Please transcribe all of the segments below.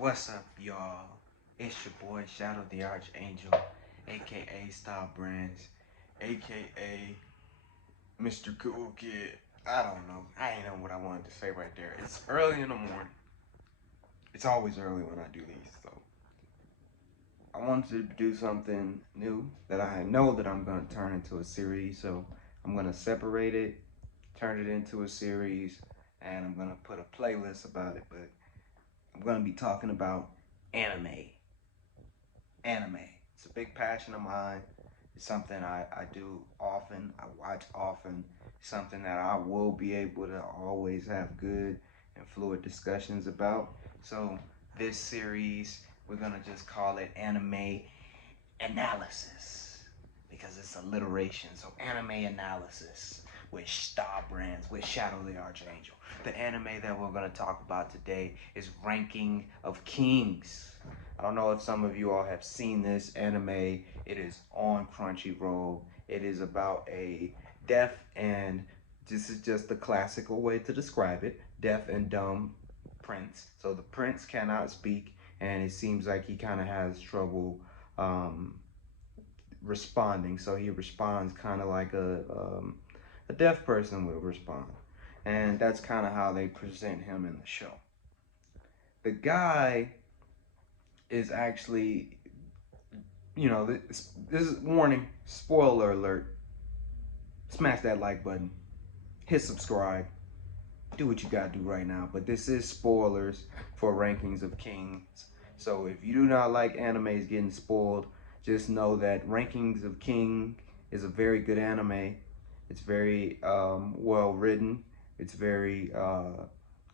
What's up, y'all? It's your boy Shadow the Archangel, aka Style Brands, aka Mr. Cool Kid. I don't know. I ain't know what I wanted to say right there. It's early in the morning. It's always early when I do these, so I wanted to do something new that I know that I'm gonna turn into a series. So I'm gonna separate it, turn it into a series, and I'm gonna put a playlist about it. But I'm gonna be talking about anime. Anime. It's a big passion of mine. It's something I do often. I watch often. Something that I will be able to always have good and fluid discussions about. So this series, we're gonna just call it anime analysis because it's alliteration. So anime analysis with STAA Brands, with Shadow the Archangel. The anime that we're going to talk about today is Ranking of Kings. I don't know if some of you all have seen this anime. It is on Crunchyroll. It is about a deaf and, this is just the classical way to describe it, deaf and dumb prince. So the prince cannot speak, and it seems like he kind of has trouble responding. So he responds kind of like a deaf person will respond. And that's kind of how they present him in the show. The guy is actually, this is warning, spoiler alert. Smash that like button, hit subscribe, do what you gotta do right now. But this is spoilers for Rankings of Kings. So if you do not like animes getting spoiled, just know that Rankings of King is a very good anime. It's very well written. It's very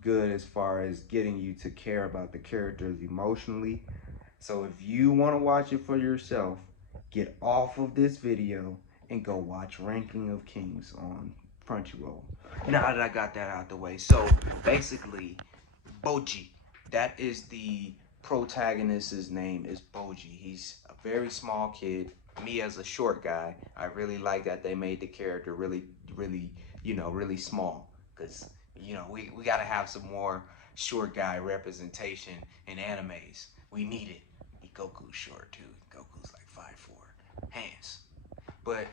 good as far as getting you to care about the characters emotionally. So if you want to watch it for yourself, get off of this video and go watch Ranking of Kings on Crunchyroll. Now that I got that out the way, so basically, Boji, that is the protagonist's name, is Boji. He's a very small kid. Me as a short guy, I really like that they made the character really, really small, because we got to have some more short guy representation in animes. We need it. Goku's short too. Goku's like 5'4", hands. But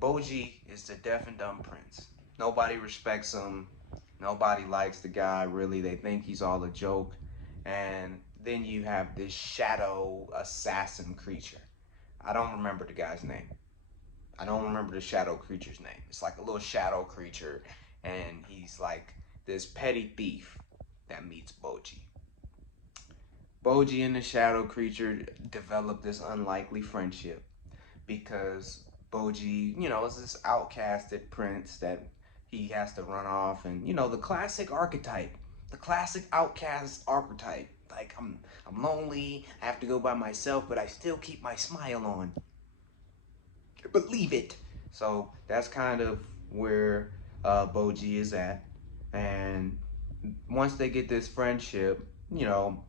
Boji is the deaf and dumb prince. Nobody respects him. Nobody likes the guy, really. They think he's all a joke. And then you have this shadow assassin creature. I don't remember the guy's name. I don't remember the shadow creature's name. It's like a little shadow creature, and he's like this petty thief that meets Boji. Boji and the shadow creature develop this unlikely friendship because Boji, is this outcasted prince that he has to run off, and the classic archetype, the classic outcast archetype. Like I'm lonely, I have to go by myself, but I still keep my smile on. Believe it. So that's kind of where Boji is at, and once they get this friendship,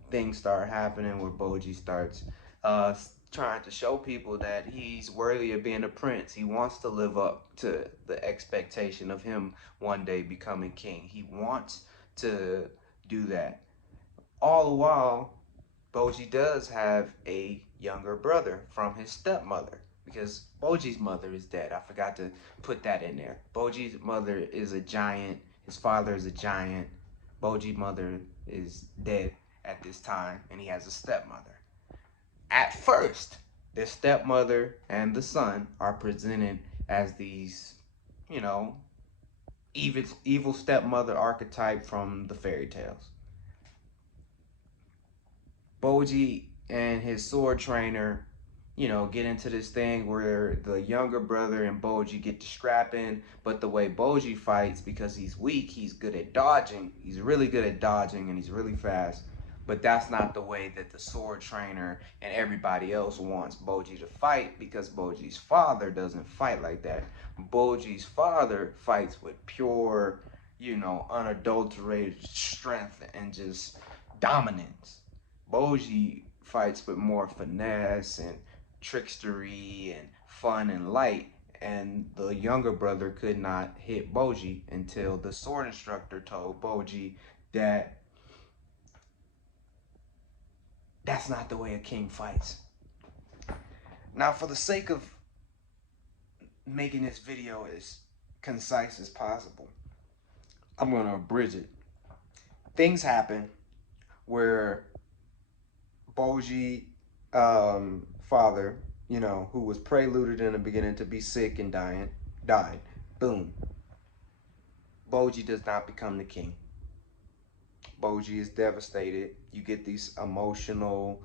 things start happening where Boji starts trying to show people that he's worthy of being a prince. He wants to live up to the expectation of him one day becoming king. He wants to do that. All the while, Boji does have a younger brother from his stepmother, because Boji's mother is dead. I forgot to put that in there. Boji's mother is a giant. His father is a giant. Boji's mother is dead at this time, and he has a stepmother. At first, the stepmother and the son are presented as these, evil stepmother archetype from the fairy tales. Boji and his sword trainer, get into this thing where the younger brother and Boji get to scrapping, but the way Boji fights, because he's weak, he's good at dodging. He's really good at dodging, and he's really fast. But that's not the way that the sword trainer and everybody else wants Boji to fight, because Boji's father doesn't fight like that. Boji's father fights with pure, unadulterated strength and just dominance. Boji fights with more finesse and trickstery and fun and light, and the younger brother could not hit Boji until the sword instructor told Boji that That's not the way a king fights. Now, for the sake of making this video as concise as possible, I'm going to abridge it. Things happen where Boji, father, you know, who was preluded in the beginning to be sick and dying, died. Boom. Boji does not become the king. Boji is devastated. You get these emotional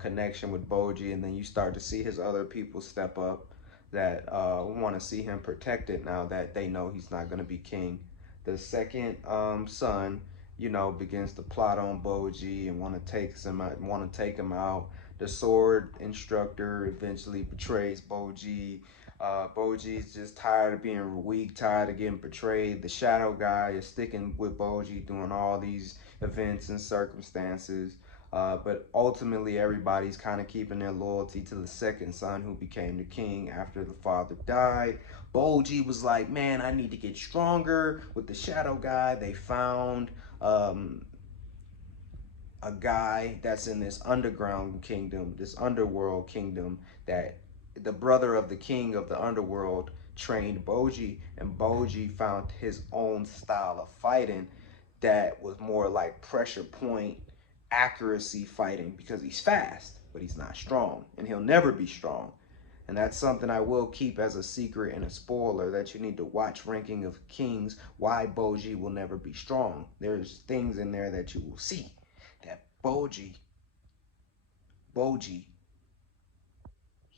connection with Boji, and then you start to see his other people step up that want to see him protected now that they know he's not going to be king. The second son, you know, begins to plot on Boji and want to take him out. The sword instructor eventually betrays Boji. Boji's just tired of being weak, tired of getting betrayed. The shadow guy is sticking with Boji, doing all these events and circumstances. But ultimately, everybody's kind of keeping their loyalty to the second son who became the king after the father died. Boji was like, man, I need to get stronger. With the shadow guy, they found a guy that's in this underground kingdom, this underworld kingdom, that the brother of the king of the underworld trained Boji, and Boji found his own style of fighting that was more like pressure point accuracy fighting, because he's fast, but he's not strong, and he'll never be strong. And that's something I will keep as a secret and a spoiler, that you need to watch Ranking of Kings, why Boji will never be strong. There's things in there that you will see that Boji,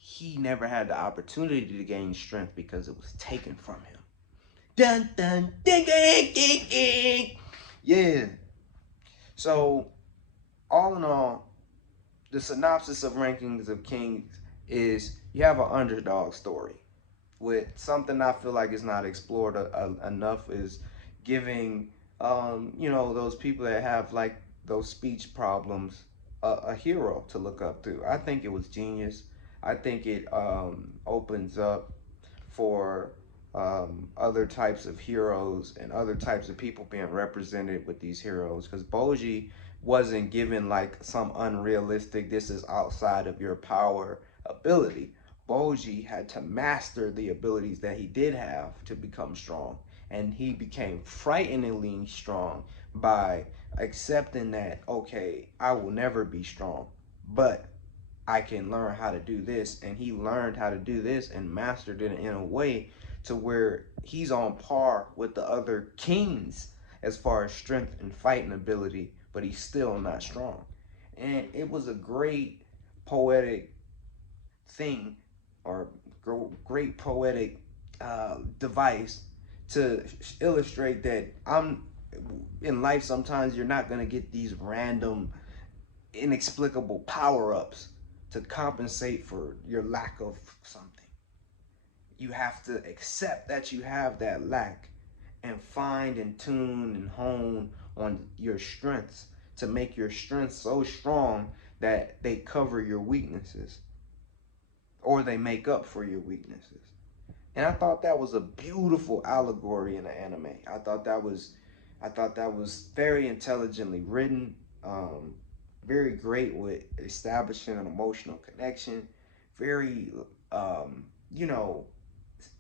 he never had the opportunity to gain strength because it was taken from him. Dun dun ding ding ding ding. Yeah. So all in all, the synopsis of Rankings of Kings is you have an underdog story with something I feel like is not explored enough, is giving you know, those people that have like those speech problems a hero to look up to. I think it was genius. I think it opens up for other types of heroes and other types of people being represented with these heroes, because Boji wasn't given like some unrealistic, this is outside of your power ability. Boji had to master the abilities that he did have to become strong, and he became frighteningly strong by accepting that, okay, I will never be strong, but I can learn how to do this. And he learned how to do this and mastered it in a way to where he's on par with the other kings as far as strength and fighting ability, but he's still not strong. And it was a great poetic thing, or great poetic device to illustrate that I'm in life, sometimes you're not going to get these random inexplicable power-ups to compensate for your lack of something. You have to accept that you have that lack and find and tune and hone on your strengths to make your strengths so strong that they cover your weaknesses, or they make up for your weaknesses. And I thought that was a beautiful allegory in the anime. I thought that was very intelligently written, very great with establishing an emotional connection. Very, you know,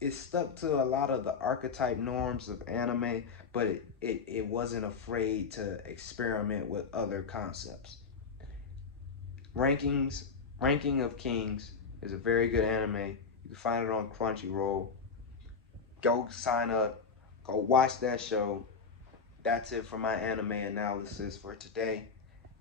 it stuck to a lot of the archetype norms of anime, but it wasn't afraid to experiment with other concepts. Ranking of Kings is a very good anime. You can find it on Crunchyroll. Go sign up. Go watch that show. That's it for my anime analysis for today.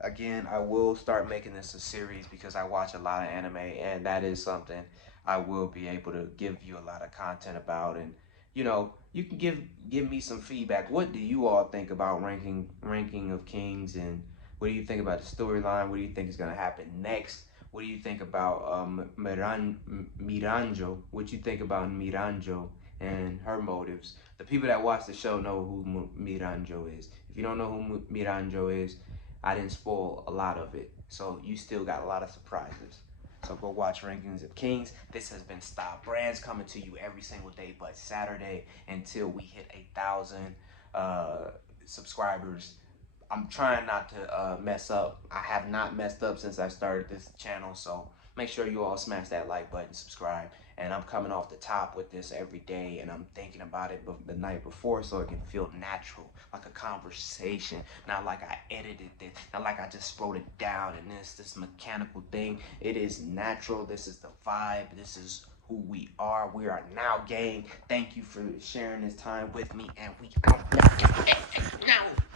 Again, I will start making this a series because I watch a lot of anime, and that is something I will be able to give you a lot of content about. And you know, you can give me some feedback. What do you all think about ranking of Kings, and what do you think about the storyline? What do you think is going to happen next? What do you think about Miranjo? What do you think about Miranjo and her motives? The people that watch the show know who Miranjo is. If you don't know who Miranjo is, I didn't spoil a lot of it, so you still got a lot of surprises. So go watch Rankings of Kings. This has been STAA Brands, coming to you every single day but Saturday until we hit 1,000 subscribers. I'm trying not to mess up. I have not messed up since I started this channel, so make sure you all smash that like button, subscribe. And I'm coming off the top with this every day, and I'm thinking about it the night before so it can feel natural, like a conversation, not like I edited it, not like I just wrote it down and this mechanical thing. It is natural. This is the vibe. This is who we are. We are now gang. Thank you for sharing this time with me, and we out now.